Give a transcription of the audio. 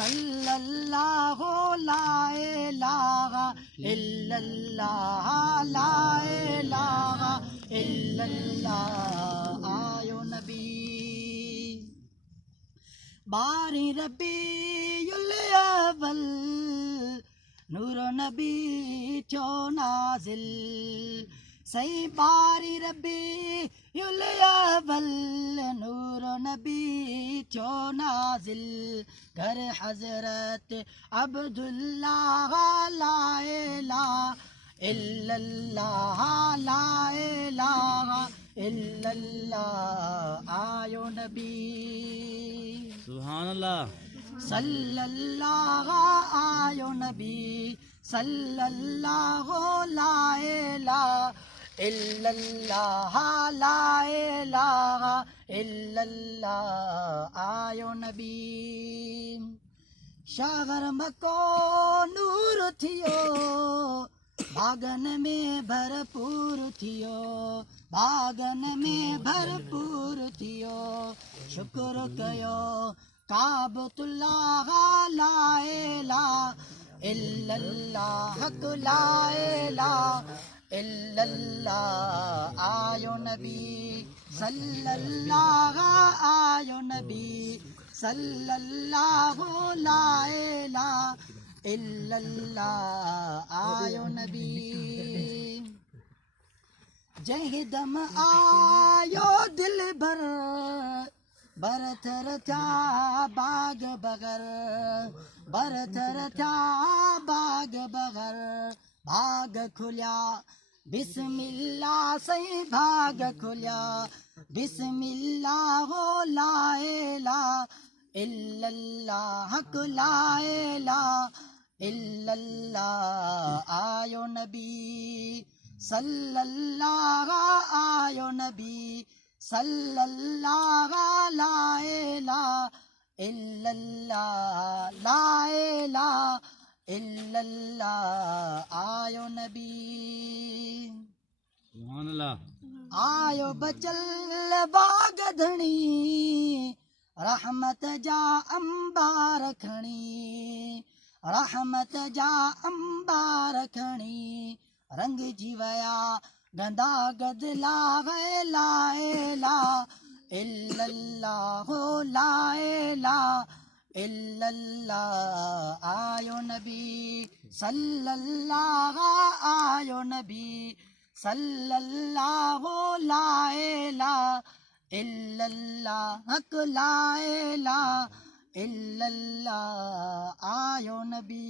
सल्लल्लाहु ला इलाहा इल्लल्लाह ला इलाहा इल्लल्लाह आयो नबी बारी रबीउल अव्वल नूर नबी थियो नाज़िल सही बारी रबीउल अव्वल नूर नबी थियो नाज़िल घर हजरत अब्दुल्लाह ला इलाहा इल्लल्लाह ला इलाहा इल्लल्लाह आयो नबी सुभान अल्लाह सल्लल्लाहु आयो नबी सल्लल्लाहु ला इलाहा इल्लल्लाह ला इलाहा इल्लल्लाह आयो नबी शागर मको नूर थियो बागन में भरपूर थियो बागन में भरपूर थियो शुक्र कयो काबतुल्लाह ला इलाहा इल्लल्लाह ला इलाहा इल्लल्लाह आयो नबी सल्लल्लाहु आयो नबी सल्लल्लाहु ला इलाहा इल्लल्लाह आयो नबी जंहिं दम आयो दिल भर बरथर था बाग बगर बरथर था बाग बगर भाग खुलिया बिस्मिल्लाह से भाग खुलिया बिस्मिल्लाह हो ला इलाहा इल्लल्लाह ला इलाहा इल्लल्लाह आयो नबी सल्लल्लाहु आयो नबी सल्लल्लाहु ला इलाहा इल्लल्लाह ला इलाहा इल्लल्लाह आयो नबी सुभान अल्लाह आयो बचल बाग धणी रहमत जा अंबार खणी रहमत जा अंबार खणी रंग जी वया गंदा गदला ला इलाहा इल्लल्लाह ला इलाहा इल्लल्लाह आयो नबी सल्लल्लाहु आयो नबी सल्लल्लाहु ला इलाहा इल्लल्लाह ला इलाहा इल्लल्लाह आयो नबी